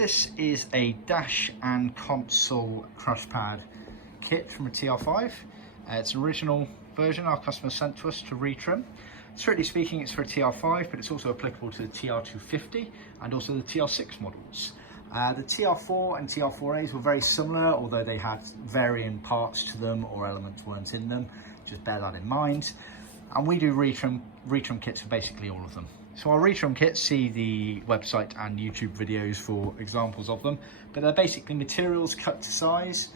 this is a dash and console crash pad kit from a TR5. It's an original version our customer sent to us to retrim. Strictly speaking, it's for a TR5, but it's also applicable to the TR250 and also the TR6 models. The TR4 and TR4As were very similar, although they had varying parts to them or elements weren't in them. Just bear that in mind. And we do retrim kits for basically all of them. So our retrim kits, see the website and YouTube videos for examples of them, but they're basically materials cut to size.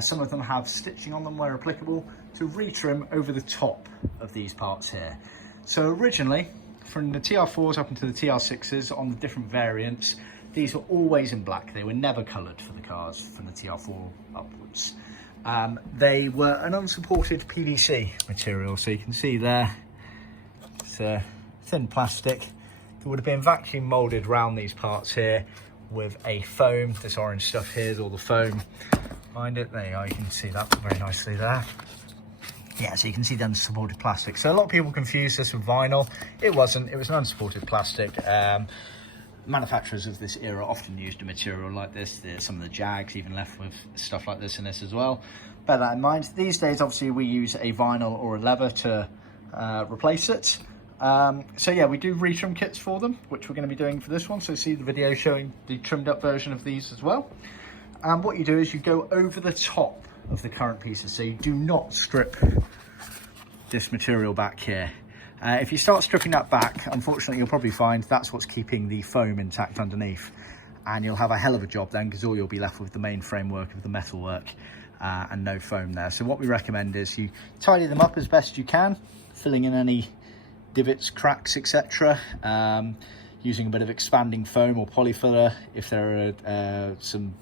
Some of them have stitching on them where applicable to retrim over the top of these parts here. So originally, from the TR4s up into the TR6s on the different variants, these were always in black. They were never coloured for the cars from the TR4 upwards. They were an unsupported PVC material, so you can see there, it's a thin plastic. It would have been vacuum moulded around these parts here with a foam. This orange stuff here is all the foam behind it. There you go, you can see that very nicely there. Yeah, so you can see the unsupported plastic. So a lot of people confuse this with vinyl. It wasn't, it was an unsupported plastic. Manufacturers of this era often used a material like this. Some of the Jags even left with stuff like this in this as well. Bear that in mind. These days, obviously, we use a vinyl or a leather to replace it. So yeah, we do retrim kits for them, which we're going to be doing for this one. So see the video showing the trimmed up version of these as well. And what you do is you go over the top of the current pieces. So you do not strip this material back here. If you start stripping that back, unfortunately, you'll probably find that's what's keeping the foam intact underneath. And you'll have a hell of a job then, because all you'll be left with the main framework of the metal work and no foam there. So what we recommend is you tidy them up as best you can, filling in any divots, cracks, etc. Using a bit of expanding foam or polyfiller if there are some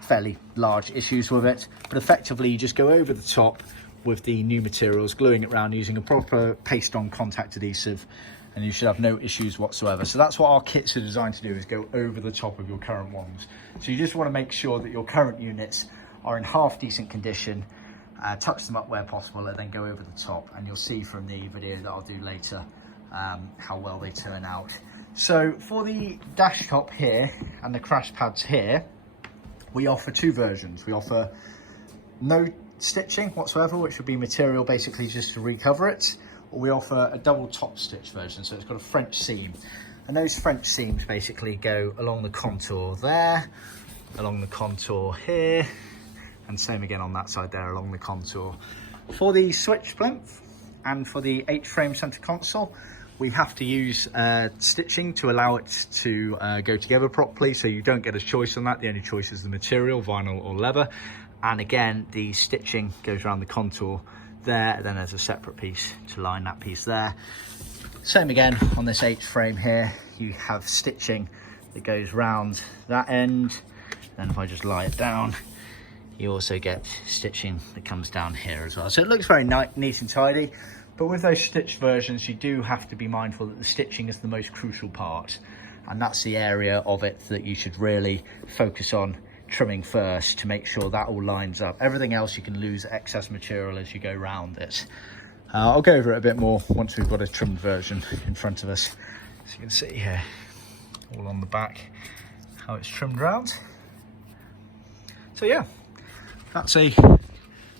fairly large issues with it. But effectively, you just go over the top with the new materials, gluing it around using a proper paste-on contact adhesive, and you should have no issues whatsoever. So that's what our kits are designed to do, is go over the top of your current ones. So you just want to make sure that your current units are in half decent condition, touch them up where possible, and then go over the top, and you'll see from the video that I'll do later how well they turn out. So for the dash top here and the crash pads here, we offer two versions. We offer no stitching whatsoever, which would be material basically just to recover it, or we offer a double top stitch version, so it's got a French seam, and those French seams basically go along the contour there, along the contour here, and same again on that side there along the contour. For the switch plinth and for the H-frame center console, we have to use stitching to allow it to go together properly, so you don't get a choice on that. The only choice is the material, vinyl or leather. And again, the stitching goes around the contour there, then there's a separate piece to line that piece there. Same again on this H-frame here, you have stitching that goes round that end. Then if I just lie it down, you also get stitching that comes down here as well. So it looks very neat and tidy, but with those stitched versions, you do have to be mindful that the stitching is the most crucial part. And that's the area of it that you should really focus on trimming first, to make sure that all lines up. Everything else you can lose excess material as you go round it. I'll go over it a bit more once we've got a trimmed version in front of us. So you can see here, all on the back, how it's trimmed round. So yeah, that's a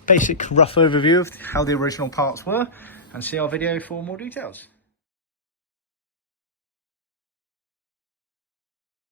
basic rough overview of how the original parts were, and see our video for more details.